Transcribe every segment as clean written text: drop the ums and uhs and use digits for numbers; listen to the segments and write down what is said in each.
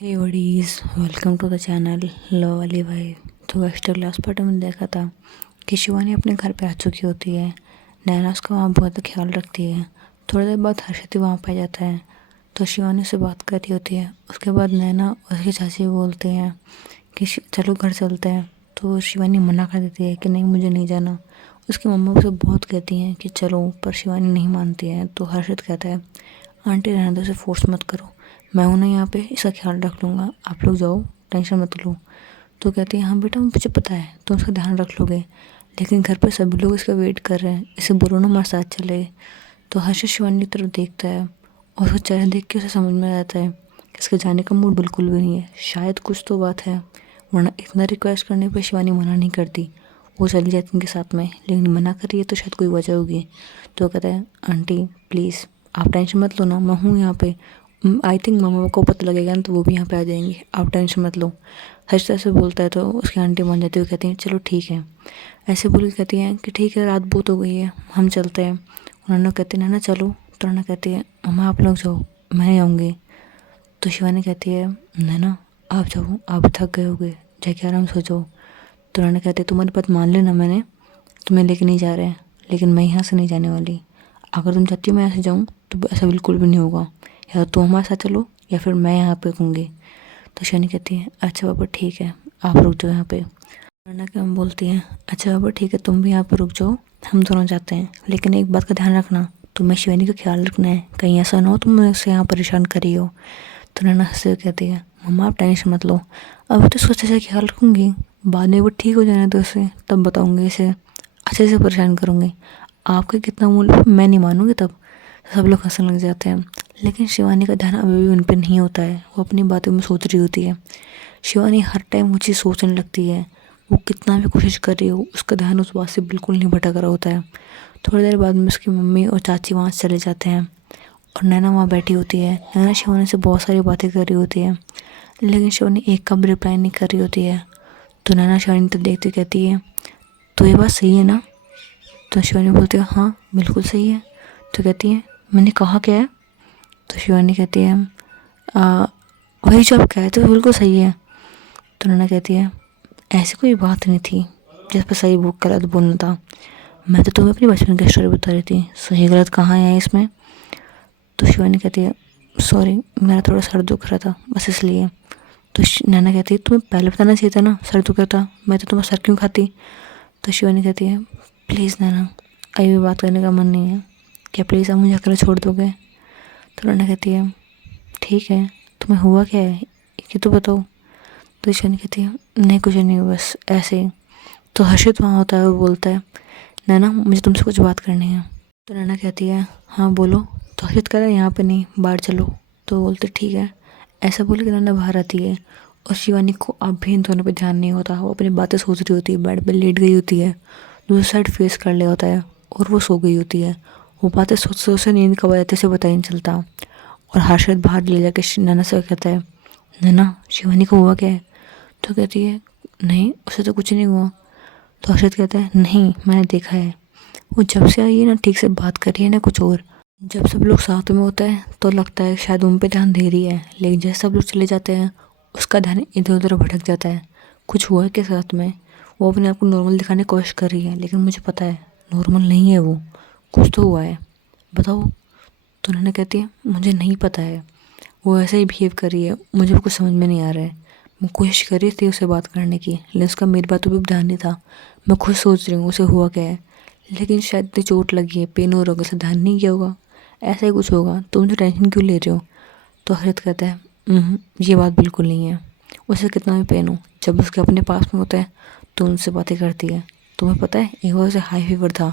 Hey buddies, welcome to the channel love वाली भाई। तो एक्स्ट्रा क्लास पार्ट में देखा था कि शिवानी अपने घर पे आ चुकी होती है। नैना उसका वहाँ बहुत ख्याल रखती है। थोड़ी देर बाद हर्षित वहाँ पे जाता है तो शिवानी से बात कर रही होती है। उसके बाद नैना और उसकी चाची बोलते हैं कि चलो घर चलते हैं। तो शिवानी मना कर देती है कि नहीं, मुझे नहीं जाना। उसकी मम्मा उसे बहुत कहती हैं कि चलो, पर शिवानी नहीं मानती है। तो हर्षित कहता है, आंटी रहने दो, उसे फोर्स मत करो, मैं हूं ना यहाँ पे, इसका ख्याल रख लूँगा, आप लोग जाओ, टेंशन मत लो। तो कहती है, हाँ बेटा, मुझे पता है तुम उसका ध्यान रख लोगे, लेकिन घर पे सभी लोग इसका वेट कर रहे हैं, इसे बोलो ना हमारे साथ चले। तो हर्षित शिवानी की तरफ देखता है और उसका चेहरा देख के उसे समझ में आ जाता है कि इसके जाने का मूड बिल्कुल भी नहीं है। शायद कुछ तो बात है, वरना इतना रिक्वेस्ट करने पर शिवानी मना नहीं करती। वो चली जाती उनके साथ में, लेकिन मना कर रही है तो शायद कोई वजह होगी। तो कहता है, आंटी प्लीज़ आप टेंशन मत लो ना, मैं हूँ यहाँ पे। आई थिंक मम्मा को पता लगेगा ना तो वो भी यहाँ पे आ जाएंगे, आप टेंशन मत लो। हर्ष ऐसे बोलता है तो उसकी आंटी मान जाती है। वो कहती हैं, चलो ठीक है। ऐसे बोल के कहती हैं कि ठीक है, रात बहुत हो गई है, हम चलते हैं। उन्होंने कहती है, ना चलो। तो उन्होंने कहती है, मम्मा आप लोग जाओ, मैं नहीं आऊँगी। तो शिवानी कहती है, नैना आप जाओ, आप थक गए होगे, जाके आराम सो जाओ। तो उन्होंने कहते, तुम्हारी बात मान लेना, मैंने तुम्हें लेके नहीं जा रहे हैं, लेकिन मैं यहाँ से नहीं जाने वाली। अगर तुम चाहती हो मैं यहाँ से जाऊँ तो ऐसा बिल्कुल भी नहीं होगा, या तो तुम हमारे साथ चलो या फिर मैं यहाँ पे रहूँगी। तो शनि कहती है, अच्छा पापा ठीक है, आप रुक जाओ यहाँ पे। वरना क्या, हम बोलती हैं, अच्छा पापा ठीक है, तुम भी यहाँ पे रुक जाओ, हम दोनों जाते हैं, लेकिन एक बात का ध्यान रखना, तुम्हें शिवानी का ख्याल रखना है, कहीं ऐसा ना हो तुम उसे यहाँ परेशान करी हो। तो नैना हंसते हुए कहती है, मम्मा आप टेंशन मत लो, अभी तो सोचा से ख्याल रखूँगी, बाद में वो ठीक हो जाने तो उसे तब बताऊँगी, इसे अच्छे से परेशान करूँगी, आपका कितना मूल मैं नहीं मानूंगी तब। सब लोग हंसने लग जाते हैं, लेकिन शिवानी का ध्यान अभी भी उन पर नहीं होता है। वो अपनी बातों में सोच रही होती है। शिवानी हर टाइम वो चीज़ सोचने लगती है, वो कितना भी कोशिश कर रही हो, उसका ध्यान उस बात से बिल्कुल नहीं भटक रहा होता है। थोड़ी देर बाद में उसकी मम्मी और चाची वहाँ से चले जाते हैं और नैना वहाँ बैठी होती है। नैना शिवानी से बहुत सारी बातें कर रही होती है, लेकिन शिवानी एक का भी रिप्लाई नहीं कर रही होती है। तो नैना शिवानी तक देखती कहती है, तो ये बात सही है ना? तो शिवानी बोलती है, हाँ बिल्कुल सही है। तो कहती है, मैंने कहा क्या है? तो शिवानी कहती है, "आ, वही जो आप कहे थे वो बिल्कुल सही है। तो नैना कहती है, ऐसी कोई बात नहीं थी जिस पर सही वो गलत बोलना था, मैं तो तुम्हें अपनी बचपन की स्टोरी बता रही थी, सही गलत कहाँ है इसमें। तो शिवानी कहती है, सॉरी मेरा थोड़ा सर दुख रहा था बस इसलिए। तो नैना कहती है, तुम्हें पहले बताना चाहिए था ना सर दुख रहा था, मैं तो तुम्हारा सर क्यों खाती। तो शिवानी कहती है, प्लीज़ नैना, अभी भी बात करने का मन नहीं है, क्या प्लीज़ आप मुझे अकेला छोड़ दोगे। तो नैना कहती है, ठीक है, तुम्हें हुआ क्या है ये तो बताओ। तो शिवानी कहती है, नहीं कुछ नहीं, बस ऐसे ही। तो हर्षित वहाँ होता है, वो बोलता है, नैना मुझे तुमसे कुछ बात करनी है। तो नैना कहती है, हाँ बोलो। तो हर्षित कहता है, यहाँ पे नहीं, बाहर चलो। तो बोलते ठीक है। ऐसा बोल के नैना बाहर आती है और शिवानी को अब भी इन दोनों पे ध्यान नहीं होता। वो अपनी बातें सोच रही होती है, बेड पे लेट गई होती है, दूसरी साइड फेस कर लिया होता है और वो सो गई होती है। वो बातें सोच सोच से नींद कब आ जाती है उसे पता ही नहीं चलता। और हर्षित बाहर ले जाके नैना से कहता है, नैना शिवानी को हुआ क्या है। तो कहती है, नहीं उसे तो कुछ नहीं हुआ। तो हर्षित कहता है, नहीं मैंने देखा है, वो जब से आई है ना ठीक से बात कर रही है ना कुछ और। जब सब लोग साथ में होता है तो लगता है शायद उन पे ध्यान दे रही है, लेकिन जैसे सब लोग चले जाते हैं उसका ध्यान इधर उधर भटक जाता है। कुछ हुआ है के साथ में, वो अपने आप को नॉर्मल दिखाने की कोशिश कर रही है, लेकिन मुझे पता है नॉर्मल नहीं है वो, कुछ तो हुआ है, बताओ। तो उन्होंने कहती है, मुझे नहीं पता है, वो ऐसे ही बिहेव कर रही है, मुझे भी कुछ समझ में नहीं आ रहा है। मैं कोशिश कर रही थी उससे बात करने की, लेकिन उसका मेरी बातों पर ध्यान नहीं था। मैं खुद सोच रही हूँ उसे हुआ क्या है, लेकिन शायद इतनी चोट लगी है, पेन हो रहा होगा, उसे ध्यान नहीं किया होगा, ऐसा ही कुछ होगा, तो मुझे टेंशन क्यों ले रहे हो। तो हरित कहता है, ये बात बिल्कुल नहीं है, उसे कितना भी पेन हो, जब उसके अपने पास में होता है तो उनसे बातें करती है। तुम्हें पता है एक बार उसे हाई फीवर था,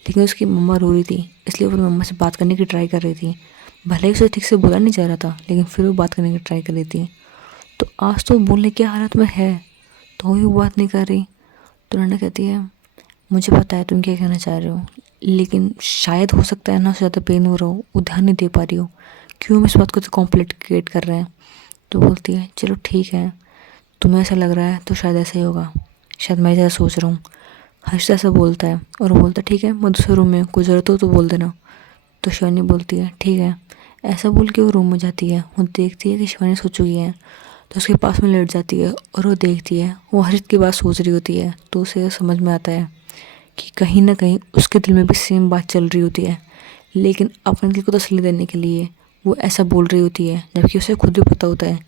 लेकिन उसकी मम्मा रो रही थी, इसलिए वो मम्मा से बात करने की ट्राई कर रही थी। भले ही उसे ठीक से बोला नहीं जा रहा था, लेकिन फिर वो बात करने की ट्राई कर रही थी। तो आज तो बोलने की हालत में है तो भी वो बात नहीं कर रही। तो नैना कहती है, मुझे पता है तुम क्या कहना चाह रहे हो, लेकिन शायद हो सकता है ना उससे ज़्यादा पेन हो रहा हो, वो ध्यान नहीं दे पा रही हो, क्यों हम इस बात को तो कॉम्प्लिकेट कर रहे हैं। तो बोलती है, चलो ठीक है, तुम्हें ऐसा लग रहा है तो शायद ऐसा ही होगा, शायद मैं ज़्यादा सोच रहा हूँ। हर्ष ऐसा बोलता है और वो बोलता है, ठीक है मैं दूसरे रूम में, कोई ज़रूरत हो तो बोल देना। तो शिवानी बोलती है, ठीक है। ऐसा बोल के वो रूम में जाती है। वो देखती है कि शिवानी सो चुकी है, तो उसके पास में लेट जाती है और वो देखती है वो हर्षित की बात सोच रही होती है। तो उसे समझ में आता है कि कहीं ना कहीं उसके दिल में भी सेम बात चल रही होती है, लेकिन अपने दिल को तसल्ली देने के लिए वो ऐसा बोल रही होती है, जबकि उसे खुद भी पता होता है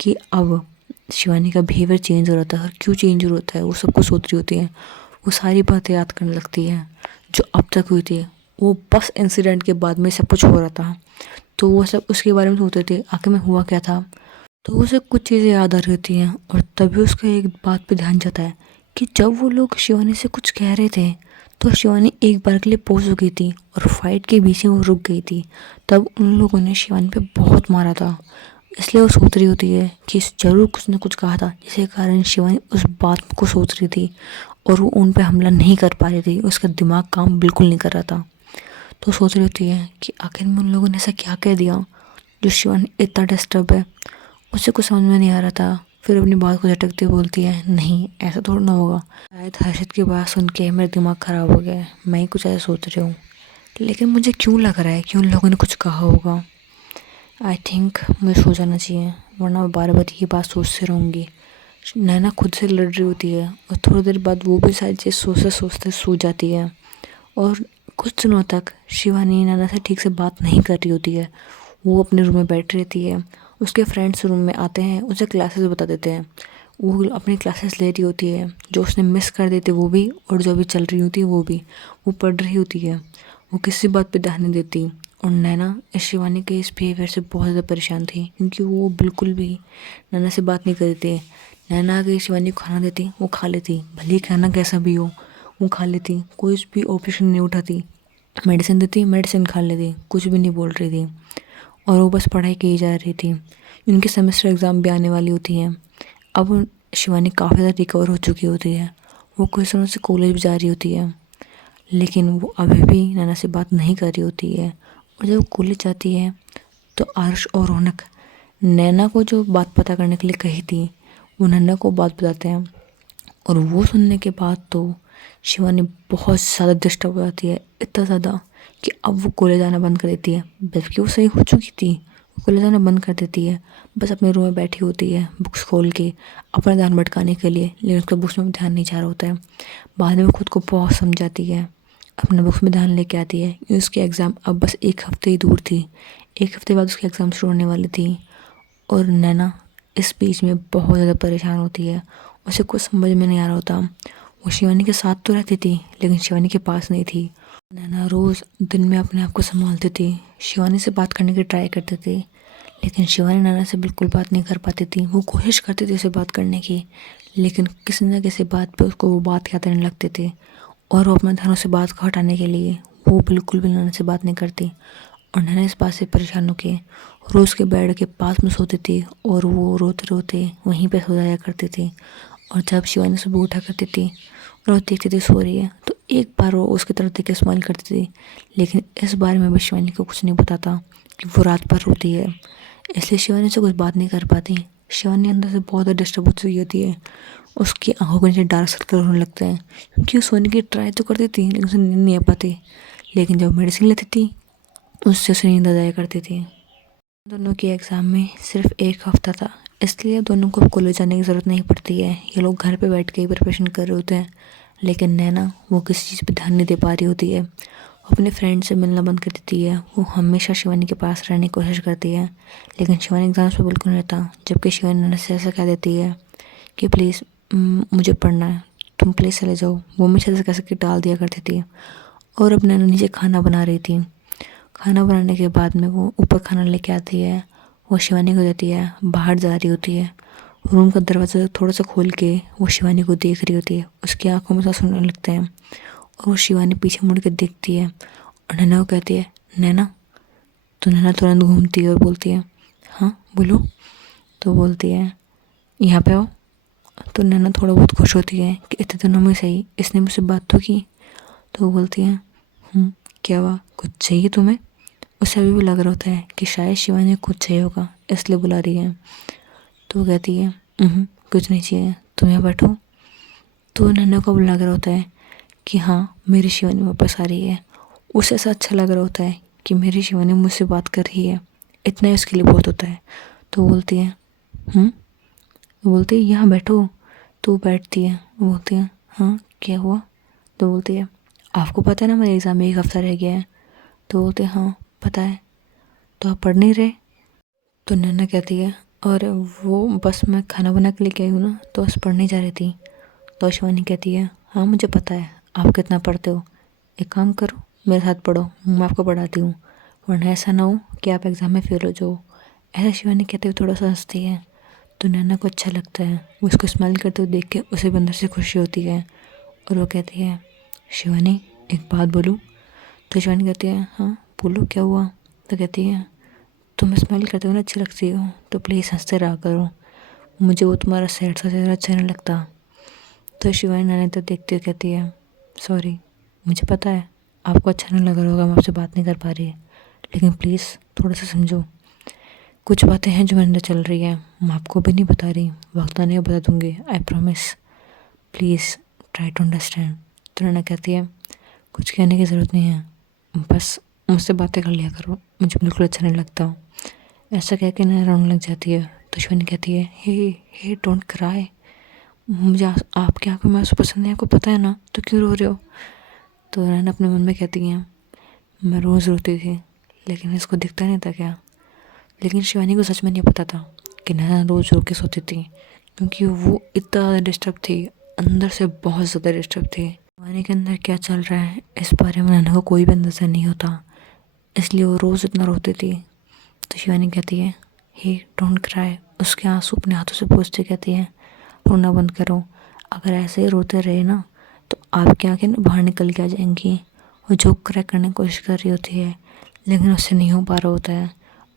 कि अब शिवानी का बिहेवियर चेंज हो रहा था और क्यों चेंज हो रहा है। वो सब कुछ सोच रही होती है। वो सारी बातें याद करने लगती है जो अब तक हुई थी। वो बस इंसिडेंट के बाद में सब कुछ हो रहा था, तो वो सब उसके बारे में सोचते थे आखिर में हुआ क्या था। तो उसे कुछ चीज़ें याद आ रही होती हैं और तभी उसका एक बात पे ध्यान जाता है कि जब वो लोग शिवानी से कुछ कह रहे थे तो शिवानी एक बार के लिए पॉज हो गई थी और फाइट के बीच में वो रुक गई थी। तब उन लोगों ने शिवानी पे बहुत मारा था, इसलिए वो सोच रही होती है कि जरूर कुछ न कुछ कहा था जिसके कारण शिवानी उस बात को सोच रही थी और वो उन पे हमला नहीं कर पा रही थी। उसका दिमाग काम बिल्कुल नहीं कर रहा था। तो सोच रही होती है कि आखिर में उन लोगों ने ऐसा क्या कह दिया जो शिवानी इतना डिस्टर्ब है। उसे कुछ समझ में नहीं आ रहा था। फिर अपनी बात को झटकते बोलती है, नहीं ऐसा थोड़ा ना होगा, शायद हर्षित की बात सुन के मेरा दिमाग ख़राब हो गया है, मैं ही कुछ ऐसा सोच रही हूँ, लेकिन मुझे क्यों लग रहा है कि उन लोगों ने कुछ कहा होगा। आई थिंक मुझे सो जाना चाहिए, वरना मैं बार बार ये बात सोचती रहूँगी। नैना खुद से लड़ रही होती है और थोड़ी देर बाद वो भी शायद चीज़ सोचते सोचते सो जाती है। और कुछ दिनों तक शिवानी नैना से ठीक से बात नहीं कर रही होती है। वो अपने रूम में बैठी रहती है, उसके फ्रेंड्स रूम में आते हैं, उसे क्लासेस बता देते हैं। वो अपनी क्लासेस ले रही होती है, जो उसने मिस कर देती है वो भी, और जो अभी चल रही होती है वो भी। वो पढ़ रही होती है, वो किसी बात पे ध्यान नहीं देती। और नैना इस शिवानी के इस बिहेवियर से बहुत ज़्यादा परेशान थी, क्योंकि वो बिल्कुल भी नैना से बात नहीं करती। नैना अगर शिवानी को खाना देती वो खा लेती, भले ही खाना कैसा भी हो वो खा लेती, कोई भी ऑप्शन नहीं उठाती। मेडिसिन देती, मेडिसिन खा लेती, कुछ भी नहीं बोल रही थी। और वो बस पढ़ाई की जा रही थी। उनके सेमेस्टर एग्ज़ाम भी आने वाली होती हैं। अब शिवानी काफ़ी ज़्यादा रिकवर हो चुकी होती है। वो कुछ दिनों से कॉलेज भी जा रही होती है, लेकिन वो अभी भी नैना से बात नहीं कर रही होती है। और जब वो कॉलेज जाती है तो आरुष और रौनक नैना को जो बात पता करने के लिए कही थी वो नैना को बात बताते हैं। और वो सुनने के बाद तो शिवानी बहुत ज़्यादा डिस्टर्ब हो जाती है, इतना ज़्यादा कि अब वो कॉलेज आना बंद कर देती है। जबकि वो सही हो चुकी थी, वो कॉलेज आना बंद कर देती है। बस अपने रूम में बैठी होती है बुक्स खोल के अपना ध्यान भटकाने के लिए, लेकिन उसका बुक्स में ध्यान नहीं जा रहा होता है। बाद में वो खुद को बहुत समझाती है, अपने बुक्स में ध्यान लेके आती है। उसकी एग्ज़ाम अब बस एक हफ्ते ही दूर थी, एक हफ्ते बाद उसकी एग्ज़ाम शुरू होने वाली थी। और नैना इस बीच में बहुत ज़्यादा परेशान होती है, उसे कुछ समझ में नहीं आ रहा होता। वो शिवानी के साथ तो रहती थी, लेकिन शिवानी के पास नहीं थी। नैना रोज़ दिन में अपने आप को संभालती थी, शिवानी से बात करने की ट्राई करती थी, लेकिन शिवानी नैना से बिल्कुल बात नहीं कर पाती थी। वो कोशिश करती थी उसे बात करने की, लेकिन किसी न किसी बात पे उसको वो बात याद रहने लगती थी। और वो अपना ध्यान उसे बात को हटाने के लिए वो बिल्कुल भी नैना से बात नहीं करती। और नैना इस बात से परेशान होकर रोज़ के बेड के पास में सोती थी और वो रोते रोते वहीं पे सो जाया करती थी। और जब शिवानी सुबह उठा करती थी और वो देखती थी सो रही है, तो एक बार वो उसकी तरफ देख के स्माइल करती थी। लेकिन इस बारे में भी शिवानी को कुछ नहीं पता था कि वो रात भर रोती है, इसलिए शिवानी से कुछ बात नहीं कर पाती। शिवानी अंदर से बहुत ज़्यादा डिस्टर्ब हो चुकी होती है, उसकी आंखों के नीचे डार्क सर्कल होने लगते हैं, क्योंकि वो सोने की ट्राई तो करती थी लेकिन उसे नींद नहीं आ पाती। लेकिन जब मेडिसिन लेती थी उससे उसे नींद आ जाया करती थी। दोनों के एग्ज़ाम में सिर्फ एक हफ्ता था, इसलिए दोनों को कॉलेज जाने की ज़रूरत नहीं पड़ती है। ये लोग घर पे बैठ के ही प्रिपरेशन कर रहे होते हैं। लेकिन नैना वो किसी चीज़ पे ध्यान नहीं दे पा रही होती है, वो अपने फ्रेंड से मिलना बंद कर देती है। वो हमेशा शिवानी के पास रहने की कोशिश करती है, लेकिन शिवानी एग्ज़ाम्स पे बिल्कुल नहीं रहता। जबकि शिवानी नैना से ऐसा कह देती है कि प्लीज़ मुझे पढ़ना है, तुम प्लीज़ चले जाओ। वो हमेशा से कैसे टाल दिया करती थी। और अब नैना नीचे खाना बना रही थी। खाना बनाने के बाद में वो ऊपर खाना लेके आती है, वो शिवानी को देती है, बाहर जा रही होती है। रूम का दरवाज़ा थोड़ा सा खोल के वो शिवानी को देख रही होती है, उसकी आंखों में आंसू आने लगते हैं। और वो शिवानी पीछे मुड़ के देखती है और नैना को कहती है, नैना। तो नैना तुरंत घूमती है और बोलती है, हाँ बोलो। तो बोलती है, यहाँ पे आओ। तो नैना थोड़ा बहुत खुश होती है कि इतने दिनों में सही इसने मुझसे बात तो की। तो वो बोलती है, क्या हुआ, कुछ चाहिए तुम्हें। उसे अभी भी लग रहा होता है कि शायद शिवानी को कुछ चाहिए होगा, इसलिए बुला रही है। तो वो कहती है, कुछ नहीं चाहिए, तुम यहाँ बैठो। तो नन्ना को अब लग रहा होता है कि हाँ मेरी शिवानी वापस आ रही है। उसे ऐसा अच्छा लग रहा होता है कि मेरी शिवानी मुझसे बात कर रही है। इतना ही उसके लिए बहुत होता है। तो वो बोलती है वो बोलती है यहाँ बैठो। तो वो बैठती है, वो बोलती है हाँ क्या हुआ। तो बोलती है आपको पता है ना मेरे एग्ज़ाम में 1 हफ्ता रह गया है। तो बोलते हैं हाँ पता है, तो आप पढ़ नहीं रहे। तो नैना कहती है और वो बस मैं खाना बना के लेके आई हूँ ना, तो बस पढ़ने जा रही थी। तो शिवानी कहती है हाँ मुझे पता है आप कितना पढ़ते हो, एक काम करो मेरे साथ पढ़ो, मैं आपको पढ़ाती हूँ, वरना ऐसा ना हो कि आप एग्ज़ाम में फेल हो जाओ। ऐसा शिवानी कहते हुए थोड़ा सा हंसती है। तो नैना को अच्छा लगता है, वो उसको स्माइल करते हुए देख के उसे भी अंदर से खुशी होती है। और वो कहती है शिवानी एक बात बोलूँ। तो शिवानी कहती है हाँ बोलो क्या हुआ। तो कहती है तुम स्माइल करते हुए ना अच्छी लगती हो, तो प्लीज़ हंसते रहा करो, मुझे वो तुम्हारा सैड सा चेहरा अच्छा नहीं लगता। तो शिवानी नैना तो देखती हुए कहती है सॉरी, मुझे पता है आपको अच्छा नहीं लग रहा होगा, मैं आपसे बात नहीं कर पा रही है, लेकिन प्लीज़ थोड़ा सा समझो, कुछ बातें हैं जो मेरे अंदर चल रही है, मैं आपको भी नहीं बता रही, वक्त आने बता दूंगी, I promise, please try to understand. तो नैना कहती है कुछ कहने की ज़रूरत नहीं है, बस मुझसे बातें कर लिया करो, मुझे बिल्कुल अच्छा नहीं लगता। ऐसा कह के नैना रोने लग जाती है। तो शिवानी कहती है हे हे डोंट क्राई, मुझे आपकी आंखों में आंसू पसंद है, आपको पता है ना, तो क्यों रो रहे हो। तो नैना अपने मन में कहती है मैं रोज़ रोती थी, लेकिन इसको दिखता नहीं था क्या। लेकिन शिवानी को सच में नहीं पता था कि नैना रोज़ रो के सोती थी, क्योंकि वो इतना ज़्यादा डिस्टर्ब थी, अंदर से बहुत ज़्यादा डिस्टर्ब थी। शिवानी के अंदर क्या चल रहा है इस बारे में नैना को कोई भी अंदाज़ा नहीं होता, इसलिए वो रोज़ इतना रोती थी। तो शिवानी कहती है हे डोंट क्राई, उसके आंसू अपने हाथों से पोंछती कहती है रोना बंद करो, अगर ऐसे ही रोते रहे ना तो आपकी आंखें ना बाहर निकल के आ जाएंगी। वो जो क्रैक करने की कोशिश कर रही होती है, लेकिन उससे नहीं हो पा रहा होता है,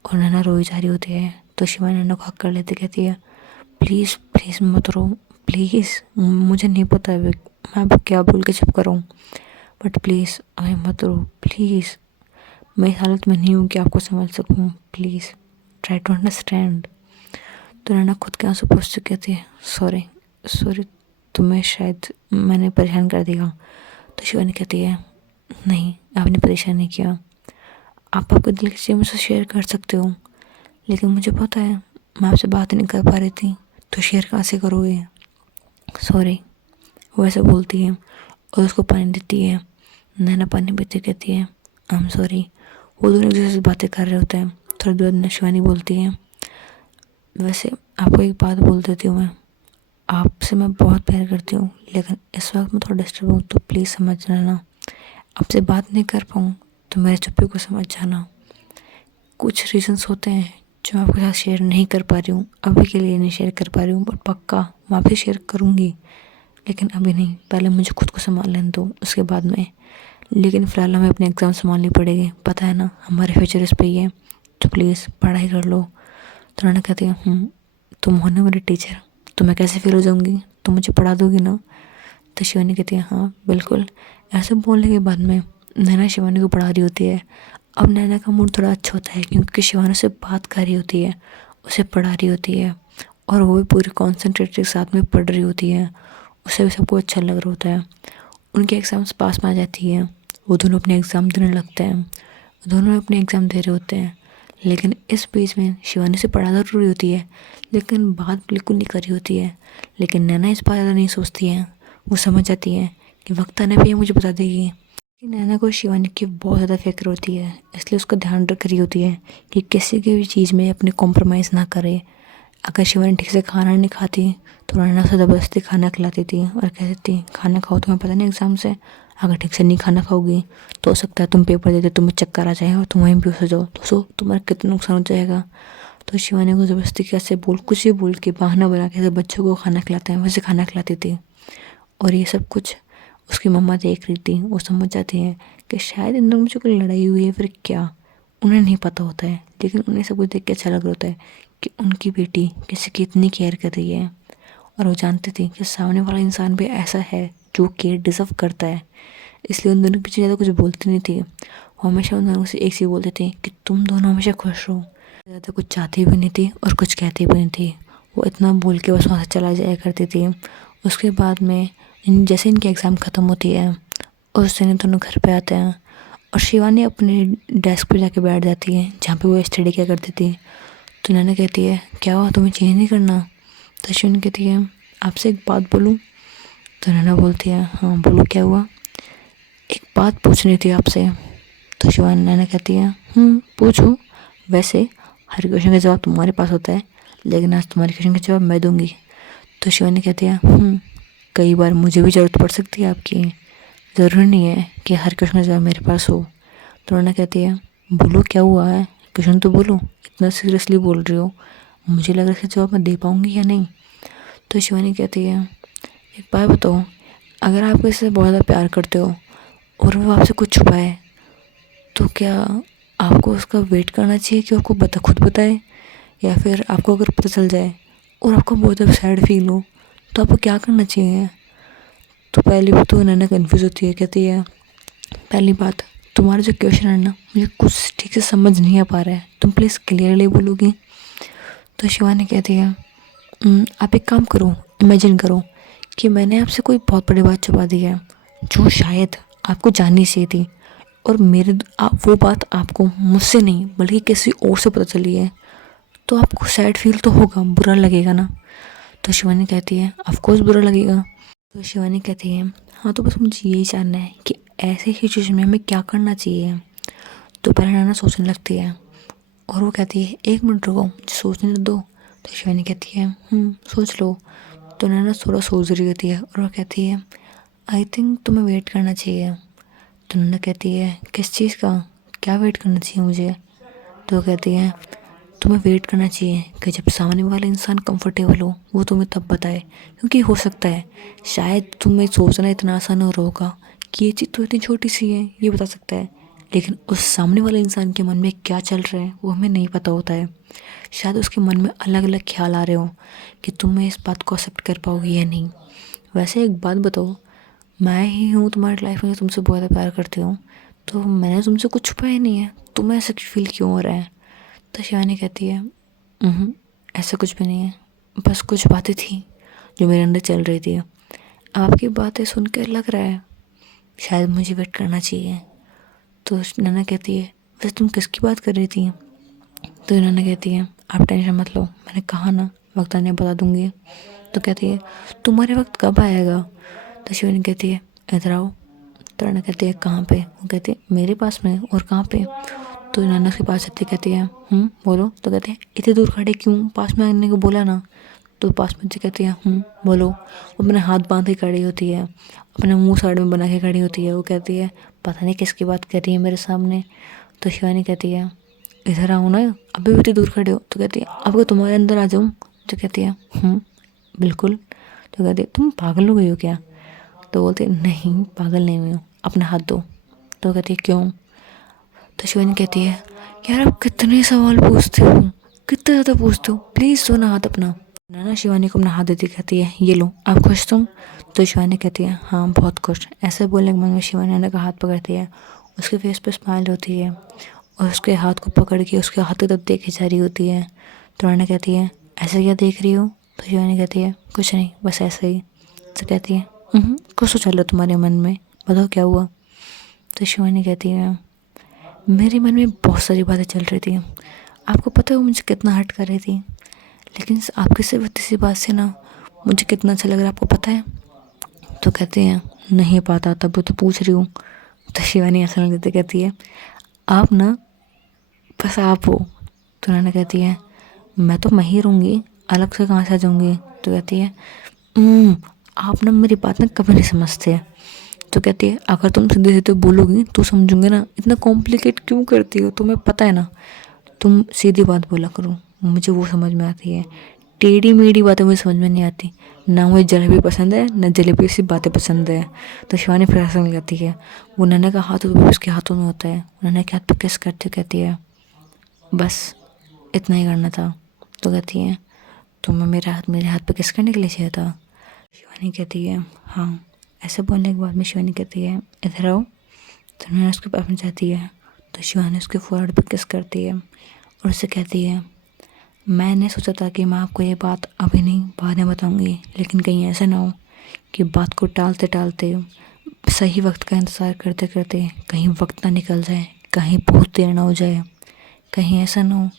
और नैना रोई जा रही होती है। तो शिवानी नैना को हक कर लेती कहती है प्लीज़ प्लीज़ मत रो, प्लीज़ मुझे नहीं पता है मैं अब क्या बोल के चुप करूँ, बट प्लीज़ अभी मत रो प्लीज़, मैं इस हालत में नहीं हूँ कि आपको समझ सकूँ, प्लीज़ ट्राई टू अंडरस्टैंड। तो नैना खुद के आंसू पोंछते कहती है सॉरी सॉरी, तुम्हें शायद मैंने परेशान कर दिया। तो शिवानी कहती है नहीं आपने परेशान नहीं किया, आप आपके दिल की चीज़ मुझसे शेयर कर सकते हो, लेकिन मुझे पता है मैं आपसे बात नहीं कर पा रही थी, तो शेयर कहाँ से करोगे, सॉरी। वो ऐसा बोलती है और उसको पानी देती है। नैना पानी पीते कहती है आई एम सॉरी। वो दोनों एक दूसरे से बातें कर रहे होते हैं। थोड़ी देर बाद शिवानी बोलती है वैसे आपको एक बात बोल देती हूँ, मैं आपसे मैं बहुत प्यार करती हूँ, लेकिन इस वक्त मैं थोड़ा डिस्टर्ब हूँ, तो प्लीज़ समझ जाना, आपसे बात नहीं कर पाऊँ तो मेरे चुप्पी को समझ जाना। कुछ रीजंस होते हैं जो मैं आपके साथ शेयर नहीं कर पा रही हूँ, अभी के लिए नहीं शेयर कर पा रही हूँ, बट पक्का मैं आपसे शेयर करूँगी, लेकिन अभी नहीं, पहले मुझे खुद को संभाल लेने दो, उसके बाद में। लेकिन फ़िलहाल हमें अपने एग्ज़ाम संभालनी पड़ेगी, पता है ना हमारे फ्यूचर इस पे ही है, तो प्लीज़ पढ़ाई कर लो। तो उन्होंने कहती है तुम हो ना मेरी टीचर, तो मैं कैसे फेल हो जाऊँगी, तुम मुझे पढ़ा दोगी ना। तो शिवानी कहती है हाँ बिल्कुल। ऐसे बोलने के बाद में नैना शिवानी को पढ़ा रही होती है। अब नैना का मूड थोड़ा अच्छा होता है, क्योंकि शिवानी से बात कर रही होती है, उसे पढ़ा रही होती है, और वो भी पूरी कॉन्सेंट्रेट के साथ में पढ़ रही होती है, उसे भी सबको अच्छा लग रहा होता है। उनके एग्ज़ाम्स पास में आ जाती है, वो दोनों अपने एग्ज़ाम देने लगते हैं, दोनों अपने एग्ज़ाम दे रहे होते हैं। लेकिन इस बीच में शिवानी से पढ़ा ज़रूरी होती है, लेकिन बात बिल्कुल नहीं करी होती है। लेकिन नैना इस बात ज़्यादा नहीं सोचती है, वो समझ जाती है कि वक्त आने पे ये मुझे बता देगी। कि नैना को शिवानी की बहुत ज़्यादा फिक्र होती है, इसलिए उसका ध्यान रख रही होती है कि किसी की भी चीज़ में अपने कॉम्प्रोमाइज़ ना करे। अगर शिवानी ठीक से खाना नहीं खाती तो नैना से ज़बरदस्ती खाना खिलाती थी और कहती थी खाना खाओ, तुम्हें पता नहीं एग्ज़ाम से, अगर ठीक से नहीं खाना खाओगी तो हो सकता है तुम पेपर देते तुम्हें चक्कर आ जाए और तुम वहीं बेहोश हो जाओ, तो सो तुम्हारा कितना नुकसान हो जाएगा। तो शिवानी को ज़बरदस्ती कैसे कुछ भी बोल के बहाना बना के बच्चों को खाना खिलाते हैं वैसे खाना खिलाती थी। और ये सब कुछ उसकी मम्मा देख रही थी, वो समझ जाती हैं कि शायद इन दोनों बच्चों की लड़ाई हुई है, फिर क्या, उन्हें नहीं पता होता है, लेकिन उन्हें सब कुछ देख के अच्छा लग रहा होता है कि उनकी बेटी किसी की इतनी केयर कर रही है। और वो जानती थी कि सामने वाला इंसान भी ऐसा है जो केयर डिज़र्व करता है, इसलिए उन दोनों के पीछे ज़्यादा कुछ बोलती नहीं थी। वो हमेशा उन दोनों से एक चीज़ बोलती थी कि तुम दोनों हमेशा खुश रहो। ज़्यादा कुछ चाहती भी नहीं थी और कुछ कहती भी नहीं थी, वो इतना बोल के बस वहाँ से चला जाया करती थी। उसके बाद में जैसे इनकी एग्ज़ाम ख़त्म होती है उस दिन दोनों घर पे आते हैं और शिवानी अपने डेस्क पे जाके बैठ जाती है जहाँ पे वो स्टडी किया करती थी। तो नैना कहती है क्या हुआ, तुम्हें चेंज नहीं करना? तो शिवानी कहती है आपसे एक बात बोलूँ? तो नैना बोलती है हाँ बोलो क्या हुआ? एक बात पूछनी थी आपसे। तो शिवानी नैना कहती है पूछो। वैसे हर क्वेश्चन का जवाब तुम्हारे पास होता है, लेकिन आज तुम्हारे क्वेश्चन का जवाब मैं दूंगी। तो शिवानी कहती है कई बार मुझे भी ज़रूरत पड़ सकती है आपकी, ज़रूरी नहीं है कि हर क्वेश्चन का जवाब मेरे पास हो। तो नैना कहती है बोलो क्या हुआ है, क्वेश्चन तो बोलो, इतना सीरियसली बोल रही हो, मुझे लग रहा है इसका जवाब मैं दे पाऊँगी या नहीं। तो शिवानी कहती है एक बात बताओ, अगर आप किसी से बहुत ज़्यादा प्यार करते हो और वो आपसे कुछ छुपाए, तो क्या आपको उसका वेट करना चाहिए कि आपको खुद बताए, या फिर आपको अगर पता चल जाए और आपको बहुत ज़्यादा सैड फील हो तो आपको क्या करना चाहिए? तो पहली बात तो नैना कन्फ्यूज़ होती है, कहती है पहली बात तुम्हारा जो क्वेश्चन है ना मुझे कुछ ठीक से समझ नहीं आ पा रहा है, तुम प्लीज़ क्लियरली बोलोगी? तो शिवानी कहती है आप एक काम करो, इमेजिन करो कि मैंने आपसे कोई बहुत बड़ी बात छुपा दी है जो शायद आपको जाननी चाहिए थी, और वो बात आपको मुझसे नहीं बल्कि किसी और से पता चली है, तो आपको सैड फील तो होगा, बुरा लगेगा ना? तो शिवानी कहती है ऑफ कोर्स बुरा लगेगा। तो शिवानी कहती है हाँ तो बस मुझे यही जानना है कि ऐसे सिचुएशन में हमें क्या करना चाहिए। तो पहले नैना सोचने लगती है और वो कहती है 1 मिनट रुको मुझे सोचने दो। तो शिवानी कहती है सोच लो। तो नैना थोड़ा सोच रही होती है और वो कहती है आई थिंक तुम्हें वेट करना चाहिए। तो नैना कहती है किस चीज़ का, क्या वेट करना चाहिए मुझे? तो वो कहती है तुम्हें वेट करना चाहिए कि जब सामने वाला इंसान कंफर्टेबल हो वो तुम्हें तब बताए, क्योंकि हो सकता है शायद तुम्हें सोचना इतना आसान हो रहा होगा कि ये चीज़ तो इतनी छोटी सी है, ये बता सकता है, लेकिन उस सामने वाले इंसान के मन में क्या चल रहा है वो हमें नहीं पता होता है। शायद उसके मन में अलग अलग ख्याल आ रहे हो कि तुम्हें इस बात को एक्सेप्ट कर पाओगी या नहीं। वैसे एक बात बताओ, मैं ही हूँ तुम्हारी लाइफ में, तुमसे बहुत ज़्यादा प्यार करती हूँ, तो मैंने तुमसे कुछ छुपाया नहीं है, तुम्हें ऐसा फील क्यों हो रहा है? तो शिवानी कहती है ऐसा कुछ भी नहीं है, बस कुछ बातें थी जो मेरे अंदर चल रही थी, आपकी बातें सुनकर लग रहा है शायद मुझे वेट करना चाहिए। तो नैना कहती है वैसे तुम किसकी बात कर रही थी? तो नैना कहती है आप टेंशन मत लो, मैंने कहा ना वक्त आने बता दूंगी। तो कहती है तुम्हारे वक्त कब आएगा? तो शिवानी कहती है इधर आओ। तो नैना कहती है कहाँ पे? वो कहती है मेरे पास में, और कहाँ पे? तो नैना उसके पास आती कहती है बोलो। तो कहते हैं इतनी दूर खड़े क्यों, पास में आने को बोला ना। तो पास में से कहती है बोलो। वो अपने हाथ बांध के खड़ी होती है, अपने मुंह साइड में बना के खड़ी होती है। वो कहती है पता नहीं किसकी बात कर रही है मेरे सामने। तो शिवानी कहती है इधर आओ ना, अभी भी इतनी दूर खड़े हो। तो कहती है अब अगर तुम्हारे अंदर आ जाऊँ? तो कहती है बिल्कुल। तो कहती है तुम पागल हो गई हो क्या? तो बोलती है नहीं पागल नहीं हुई हूँ, अपना हाथ दो। तो कहती है क्यों? तो शिवानी कहती है यार आप कितने सवाल पूछते हो, कितना ज़्यादा पूछते हो, प्लीज़ दो ना हाथ अपना। नैना शिवानी को अपना हाथ देती कहती है ये लो, आप खुश तुम? तो शिवानी कहती है हाँ बहुत खुश। ऐसे बोलने के मन में शिवानी नैना का हाथ पकड़ती है, उसके फेस पे स्माइल होती है और उसके हाथ को पकड़ के उसके हाथ की तरफ देखे जा रही होती है। तो नैना कहती है ऐसे क्या देख रही हो? तो शिवानी कहती है कुछ नहीं बस ऐसे ही। तो कहती है कुछ तो चल रहा तुम्हारे मन में, बताओ क्या हुआ? तो शिवानी कहती है मेरे मन में बहुत सारी बातें चल रही थी, आपको पता है वो मुझे कितना हर्ट कर रही थी, लेकिन आपकी सिर्फ किसी बात से ना मुझे कितना अच्छा लग रहा है आपको पता है? तो कहते हैं नहीं पता, तब तो पूछ रही हूँ। तो शिवानी ऐसा लग देती कहती है आप ना बस आप हो। तो नैना कहती है मैं तो मैं ही रहूँगी, अलग से कहाँ से आ जाऊँगी? तो कहती है आप ना मेरी बात ना कभी नहीं समझते। तो कहती है अगर तुम सीधे सीधे बोलोगी तो समझूंगे ना, इतना कॉम्प्लिकेट क्यों करती हो, तुम्हें पता है ना, तुम सीधी बात बोला करो, मुझे वो समझ में आती है, टेढ़ी मेढ़ी बातें मुझे समझ में नहीं आती, ना मुझे जलेबी पसंद है ना जलेबी सी बातें पसंद है। तो शिवानी फिर हंसने लग जाती है, वो नैना का हाथ उसके हाथों में होता है, नैना के हाथ पे किस करती कहती है बस इतना ही करना था। तो कहती है तुम्हें मेरे हाथ पे किस करने के लिए चाहिए था? शिवानी कहती है हाँ। ऐसे बोलने के बाद में शिवानी कहती है इधर आओ। तो नैना उसके पास में जाती है, तो शिवानी उसके फोrehead पे किस करती है और उससे कहती है मैंने सोचा था कि मैं आपको ये बात अभी नहीं बाद में बताऊंगी, लेकिन कहीं ऐसा ना हो कि बात को टालते टालते सही वक्त का इंतज़ार करते करते कहीं वक्त ना निकल जाए, कहीं बहुत देर ना हो जाए, कहीं ऐसा ना हो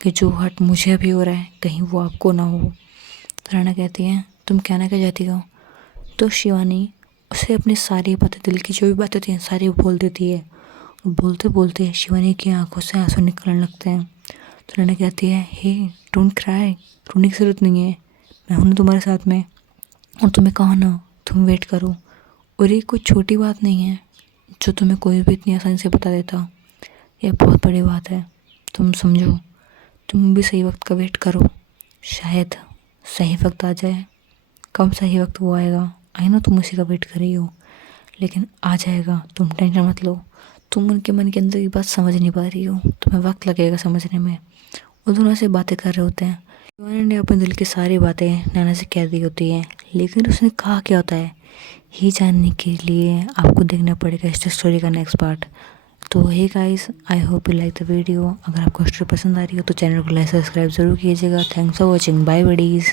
कि जो हर्ट मुझे अभी हो रहा है कहीं वो आपको ना हो। तो राना कहती है तुम कहना क्या चाहती हो। तो शिवानी उसे अपनी सारी बातें, दिल की जो भी बातें थी सारी बोल देती है। और बोलते बोलते शिवानी की आंखों से आंसू निकलने लगते हैं। तो राना कहती है हे डोंट क्राई, रोने की ज़रूरत नहीं है, मैं हूँ ना तुम्हारे साथ में, और तुम्हें कहा ना तुम वेट करो। और ये कोई छोटी बात नहीं है जो तुम्हें कोई भी इतनी आसानी से बता देता, यह बहुत बड़ी बात है। तुम समझो, तुम भी सही वक्त का वेट करो, शायद सही वक्त आ जाए। कब सही वक्त वो आएगा, आई नो तुम उसी का वेट कर रही हो, लेकिन आ जाएगा, तुम टेंशन मत लो। तुम उनके मन के अंदर की बात समझ नहीं पा रही हो, तुम्हें वक्त लगेगा समझने में। वो दोनों से बातें कर रहे होते हैं। शिवानी ने अपने दिल की सारी बातें नैना से कह दी होती हैं, लेकिन उसने कहा क्या होता है ये जानने के लिए आपको देखना पड़ेगा इस स्टोरी का नेक्स्ट पार्ट। तो hey guys, I hope you like the video. अगर आपको स्टोरी पसंद आ रही हो तो चैनल को लाइक सब्सक्राइब ज़रूर कीजिएगा। Thanks for watching, bye buddies.